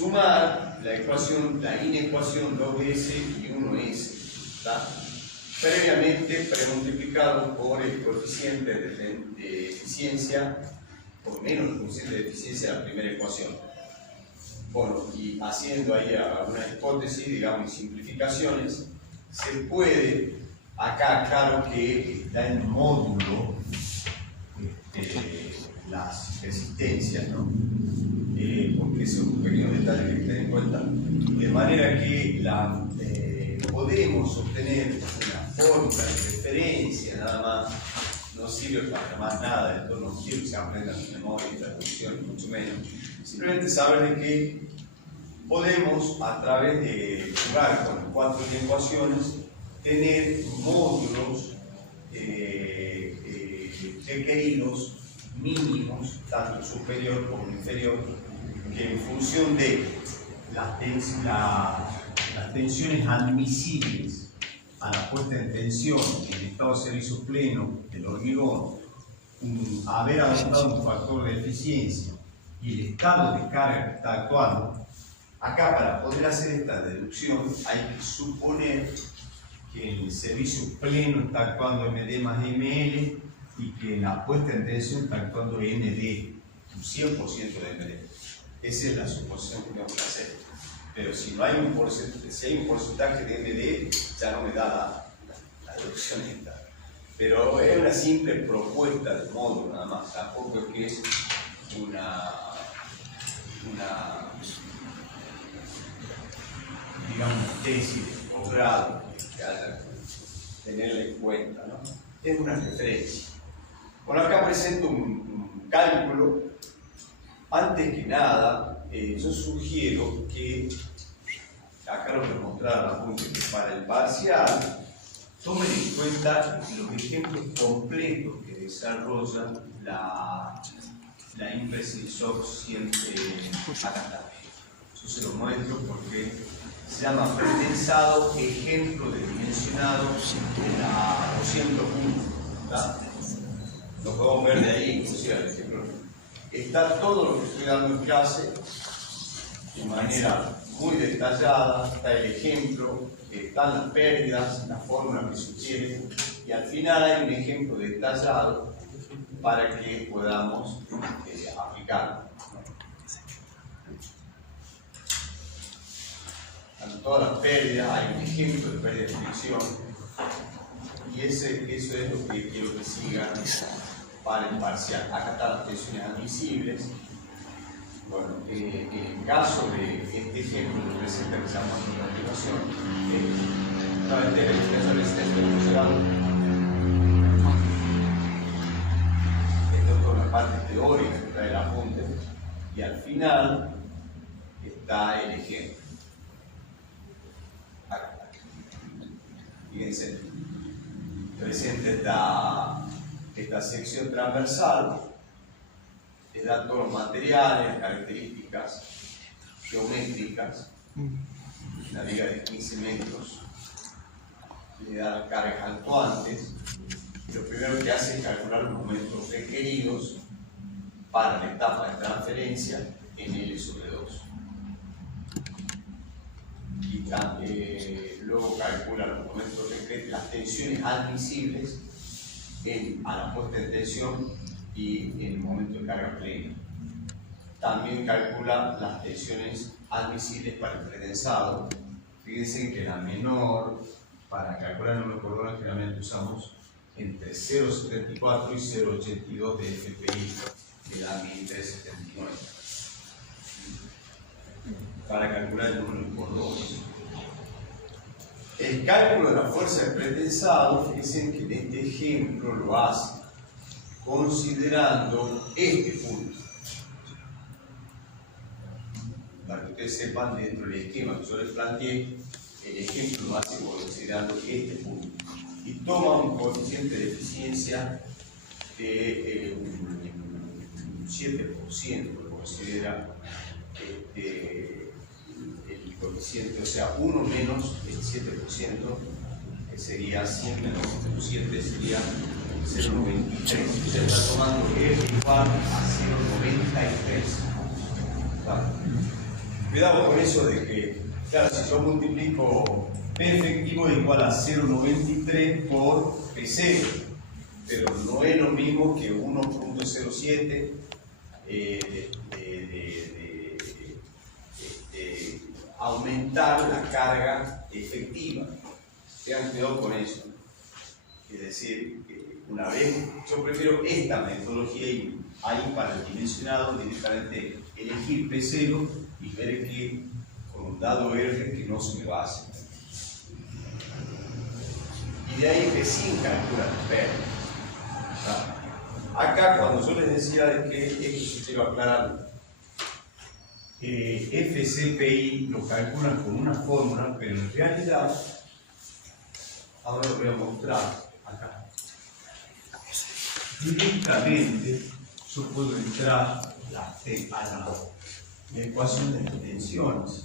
sumar la inecuación 2S y 1S, ¿tá? Previamente premultiplicado por el coeficiente de eficiencia, por menos el coeficiente de eficiencia de la primera ecuación. Bueno, y haciendo ahí alguna hipótesis, digamos, y simplificaciones, se puede, acá claro que está en módulo las resistencias, ¿no? Porque eso es un pequeño detalle que hay que tener en cuenta, de manera que podemos obtener una fórmula de referencia, nada más, no sirve para más nada, esto no quiero que se aprendan en memoria y traducción, mucho menos, simplemente saber de que podemos, a través de jugar con 4 ecuaciones, tener módulos requeridos mínimos, tanto superior como inferior, que en función de las tensiones admisibles a la puesta en tensión en estado de servicio pleno del hormigón, haber adoptado un factor de eficiencia y el estado de carga que está actuando, acá para poder hacer esta deducción hay que suponer que el servicio pleno está actuando MD más ML y que la puesta en tensión está actuando MD, un 100% de MD. Esa es la suposición que tenemos que hacer. Pero si no hay un porcentaje de MD, ya no me da la deducción esta. Pero es una simple propuesta del módulo, nada más. Tampoco es que es una digamos, tesis o grado que haya que tenerla en cuenta, ¿no? Es una referencia. Bueno, acá presento un cálculo. Antes que nada, yo sugiero que, acá lo voy a mostrar a la punta, que para el parcial tomen en cuenta los ejemplos completos que desarrolla la Impress Shock 100 acá. Yo se lo muestro porque se llama pretensado ejemplo de dimensionado de la 201. Lo podemos ver de ahí, inclusive el ejemplo. Está todo lo que estoy dando en clase de manera muy detallada, está el ejemplo, están las pérdidas, la fórmula que sugiere, y al final hay un ejemplo detallado para que podamos aplicarlo. En todas las pérdidas hay un ejemplo de pérdida de fricción, y eso es lo que quiero que sigan para el parcial. Acá están las tensiones admisibles. Bueno, en el caso de este ejemplo que presenta que se llama la aplicación, nuevamente la extensión del test funcional. Esto es toda la parte teórica que trae el apunte, y al final está el ejemplo. Acá. Fíjense, presenta esta sección transversal, le da todos los materiales, características geométricas, una viga de 15 metros, le da las cargas actuantes, y lo primero que hace es calcular los momentos requeridos para la etapa de transferencia en L sobre 2. Y luego calcula los momentos requeridos, las tensiones admisibles a la puesta en tensión y en el momento de carga plena. También calcula las tensiones admisibles para el pretensado. Fíjense que la menor, para calcular el número de cordones, generalmente usamos entre 0,74 y 0,82 de FPI, que da 1379. Para calcular el número de cordones. El cálculo de la fuerza del pretensado, fíjense que en este ejemplo lo hace considerando este punto. Para que ustedes sepan, dentro del esquema que yo les planteé, el ejemplo lo hace considerando este punto. Y toma un coeficiente de eficiencia de un 7%, lo considera el coeficiente, o sea, 1 menos el 7%, que sería 100 menos 7, sería 0,93. Se está tomando F igual a 0,93. ¿Vale? Cuidado con eso de que, claro, si yo multiplico P efectivo es igual a 0,93 por P0, pero no es lo mismo que 1,07 aumentar la carga efectiva. Tengan cuidado con eso. Es decir, que una vez, yo prefiero esta metodología y ahí para el dimensionado directamente elegir P0 y ver que con un dado R que no se me va a hacer. Y de ahí que sin calcular pérdida. Acá cuando yo les decía de que esto se quiero aclarar, FCPI lo calculan con una fórmula, pero en realidad, ahora lo voy a mostrar acá. Directamente yo puedo entrar a la ecuación de tensiones.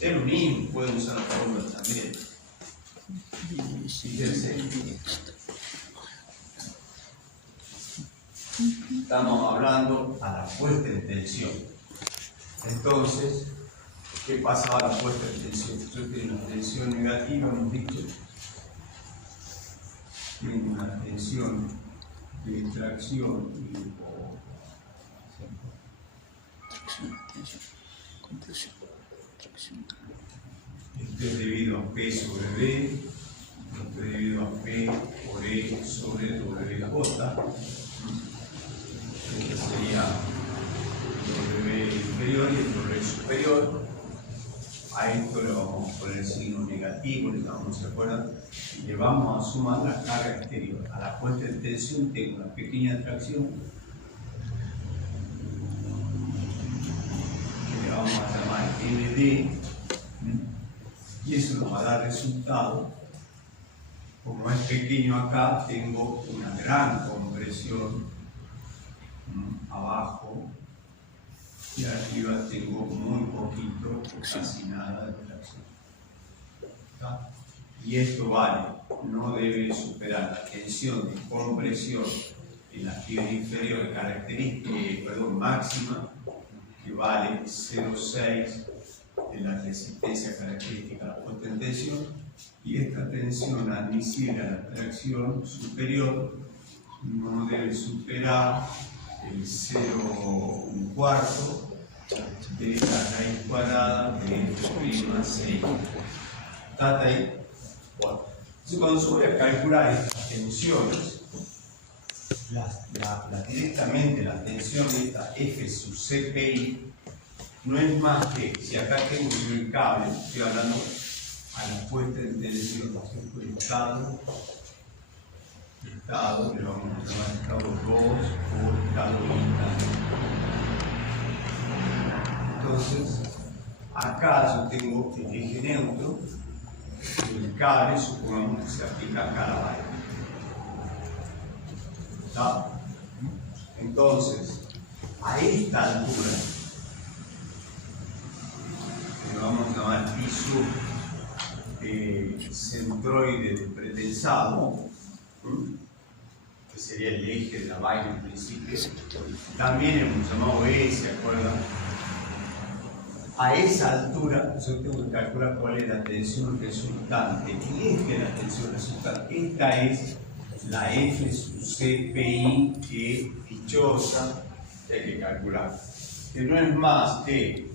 Es lo mismo, pueden usar la fórmula también. Fíjense. Estamos hablando a la puesta en tensión. Entonces, ¿qué pasa a la puesta en tensión? Yo tengo una tensión negativa, hemos dicho. Tengo una tensión de tracción y compresión, tracción. Esto es debido a P sobre B, esto es debido a P por E sobre WJ. Este sería W inferior y el W superior. A esto le vamos a poner el signo negativo, ¿se acuerdan? Y le vamos a sumar la carga exterior. A la puesta en tensión tengo una pequeña tracción que le vamos a llamar LD, y eso nos va a dar resultado. Como es pequeño acá, tengo una gran compresión abajo y arriba tengo muy poquito, casi nada de tracción. ¿Está? Y esto vale, no debe superar la tensión de compresión en la fibra inferior característica, máxima, que vale 0,6 de la resistencia característica a la puesta en tensión, y esta tensión admisible a la tracción superior no debe superar el 0,1/4 de la raíz cuadrada de prima 6. ¿Está ahí? Bueno. Entonces, cuando yo voy a calcular estas tensiones, directamente la tensión de esta F sub CPI no es más que, si acá tengo yo el cable, estoy hablando a la puesta en tensión, el estado, le vamos a llamar estado 2 o estado instantáneo. Entonces, acá yo tengo el eje neutro, el cable, supongamos que se aplica acá a la vaina. ¿Está? Entonces, a esta altura, que lo vamos a llamar piso centroide de pretensado, que sería el eje de la vaina en principio, también hemos llamado E, ¿se acuerdan? A esa altura yo tengo que calcular cuál es la tensión resultante, y esta es la tensión resultante. Esta es la F sub CPI que es dichosa, hay que calcular, que no es más que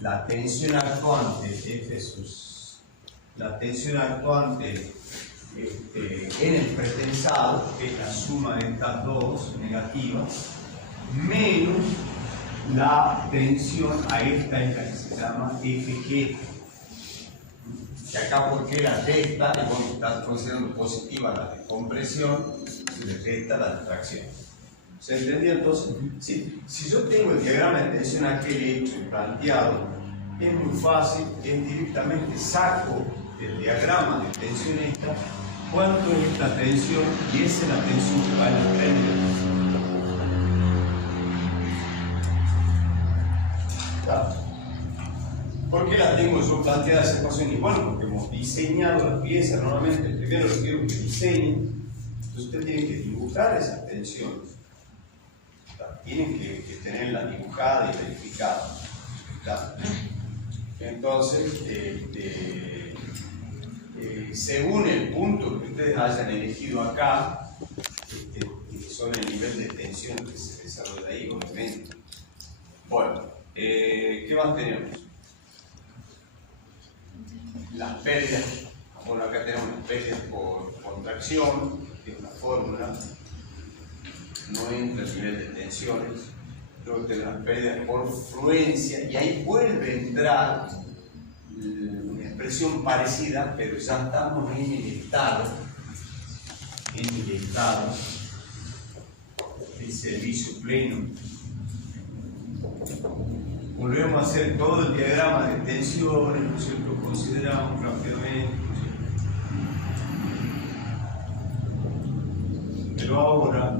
la tensión actuante F sub la tensión actuante en el pretensado, que es la suma de estas dos negativas, menos la tensión a esta es la que se llama FG. Y acá, porque la resta, está considerando positiva la de compresión, y le resta la de tracción. ¿Se entendió entonces? Sí. Si yo tengo el diagrama de tensión aquel hecho y planteado, es muy fácil, es directamente saco el diagrama de tensión esta, cuánto es esta tensión, y esa es la tensión que va en la prenda. ¿Por qué la tengo yo planteada esa ecuación igual? Porque hemos diseñado las piezas. Normalmente primero lo quiero que diseñen, entonces usted tiene que dibujar esas tensiones. tienen que tenerla dibujada y verificada. ¿Está? Entonces, según el punto que ustedes hayan elegido acá, que son el nivel de tensión que se desarrolla ahí, obviamente. Bueno, ¿qué más tenemos? Las pérdidas. Bueno, acá tenemos las pérdidas por contracción, que es una fórmula. No entra el nivel de tensiones. Luego tenemos las pérdidas por fluencia, y ahí vuelve a entrar una expresión parecida, pero ya estamos en el estado de servicio pleno. Volvemos a hacer todo el diagrama de tensiones, ¿no es cierto? Consideramos rápidamente, ¿no es cierto? Pero ahora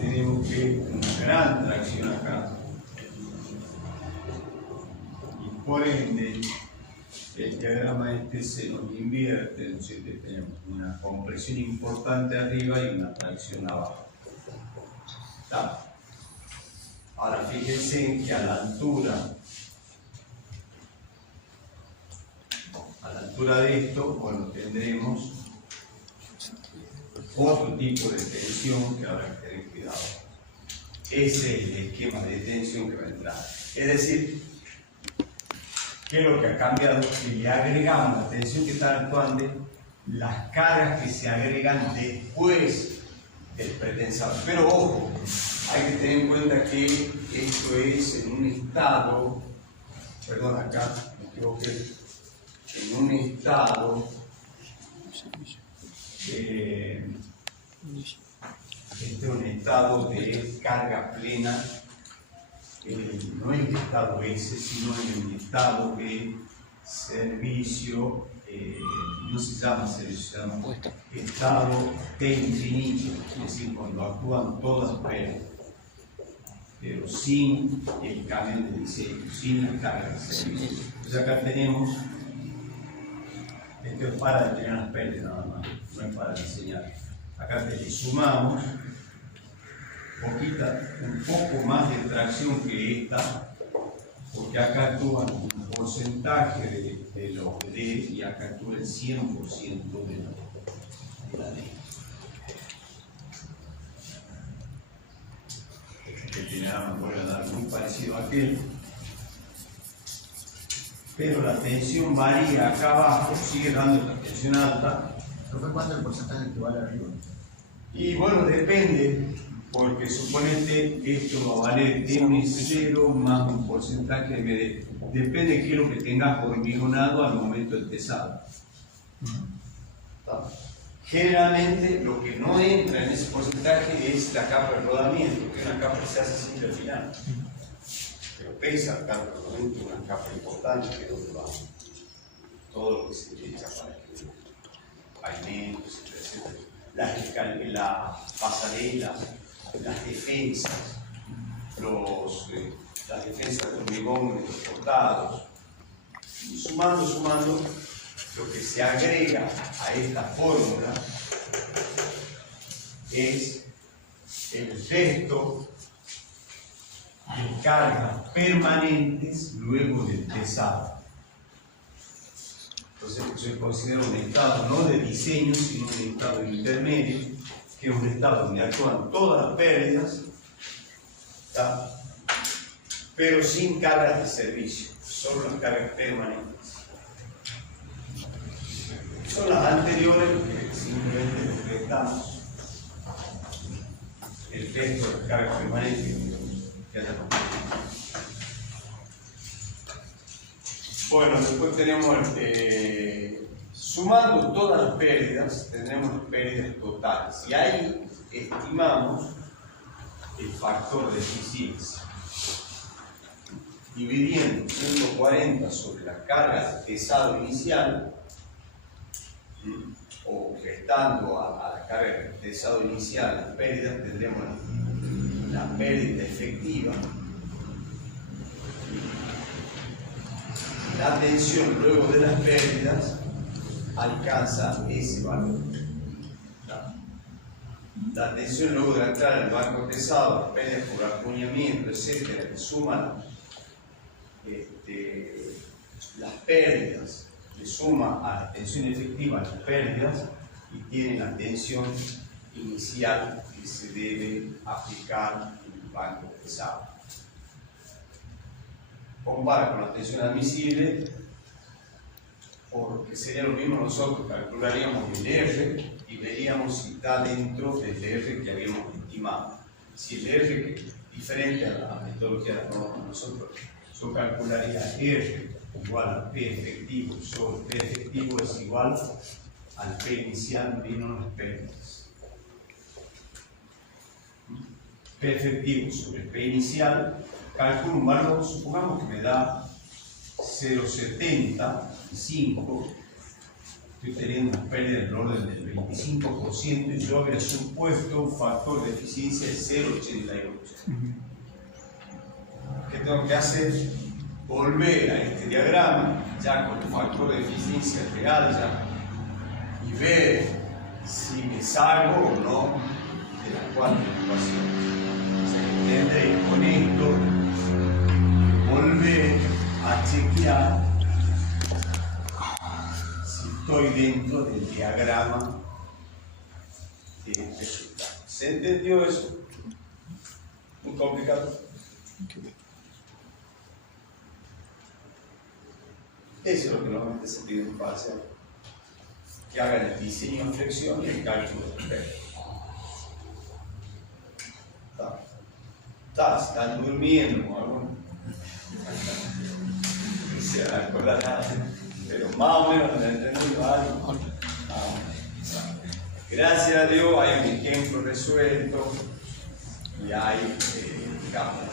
tenemos que una gran tracción acá, y por ende el diagrama este se nos invierte, ¿no es cierto? Tenemos una compresión importante arriba y una tracción abajo. ¿Está? Ahora fíjense que a la altura de esto, bueno, tendremos otro tipo de tensión que habrá que tener cuidado. Ese es el esquema de tensión que va a entrar. Es decir, ¿qué es lo que ha cambiado? Que le agregamos la tensión que está actuando, las cargas que se agregan después del pretensado. Pero ojo, hay que tener en cuenta que esto es en un estado, perdón, acá me equivoqué, en un estado este es un estado de carga plena, no en el estado S, sino en el estado de servicio, no se llama servicio, se llama estado T infinito, es decir, cuando actúan todas pero sin el cambio de diseño, sin la carga de servicio. Entonces acá tenemos, esto es para detener las pérdidas nada más, no es para diseñar. Acá le sumamos un poco más de tracción que esta, porque acá actúa un porcentaje de los D y acá actúa el 100% de la D. Este diagrama voy a dar muy parecido a aquel, pero la tensión varía acá abajo, sigue dando la tensión alta. ¿Pero cuánto el porcentaje que vale arriba? Y bueno, depende, porque suponete que esto va a valer M0 más un porcentaje de MD. Depende de qué es lo que tengas hormigonado al momento del tesado. Generalmente lo que no entra en ese porcentaje es la capa de rodamiento, que es una capa que se hace siempre al final. Pero pesa la capa de rodamiento, una capa importante que es donde va todo lo que se echa para que pavimentos, etc. Las pasarelas, las defensas, las defensas de hormigón de los portados. Y sumando, lo que se agrega a esta fórmula es el resto de cargas permanentes luego del pesado. Entonces se considera un estado no de diseño, sino un estado intermedio, que es un estado donde actúan todas las pérdidas, ¿está? Pero sin cargas de servicio, solo las cargas permanentes. Son las anteriores que simplemente reflejamos el texto de las cargas permanentes que haya compartido. Bueno, después tenemos, sumando todas las pérdidas, tendremos las pérdidas totales. Y ahí estimamos el factor de eficiencia. Dividiendo 140 sobre la carga de pesado inicial, o restando a la carga de pesado inicial las pérdidas, tendremos la pérdida efectiva. La tensión luego de las pérdidas alcanza ese valor. La tensión luego de entrar al banco pesado, las pérdidas por acuñamiento, etcétera, que suman las pérdidas, le suma a la tensión efectiva las pérdidas y tiene la tensión inicial que se debe aplicar en el banco pesado. Compara con la tensión admisible, porque sería lo mismo, nosotros calcularíamos el R y veríamos si está dentro del R que habíamos estimado. Si el R, que es diferente a la metodología de la norma, nosotros yo calcularía R igual a P efectivo sobre P efectivo es igual al P inicial menos las pérdidas. P efectivo sobre P inicial, calculo un valor, supongamos que me da 0,75, estoy teniendo una pérdida del orden del 25% y yo habría supuesto un factor de eficiencia de 0,88. ¿Qué tengo que hacer? Volver a este diagrama, ya con el factor de eficiencia real ya, y ver si me salgo o no de las cuatro ecuaciones. O sea, tendré con esto volver a chequear si estoy dentro del diagrama de resultados. ¿Se entendió eso? ¿Muy complicado? Eso es lo que normalmente se pide en parcial. Que hagan el diseño en flexión y el cálculo de pérdidas. Están durmiendo o algo. No se van a acordar nada. Pero más o menos han entendido algo. Gracias a Dios hay un ejemplo resuelto y hay, digamos,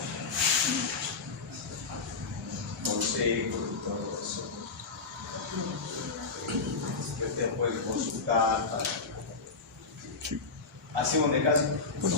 consejos y todo eso. Que ustedes pueden consultar. ¿Hacemos de caso? Bueno.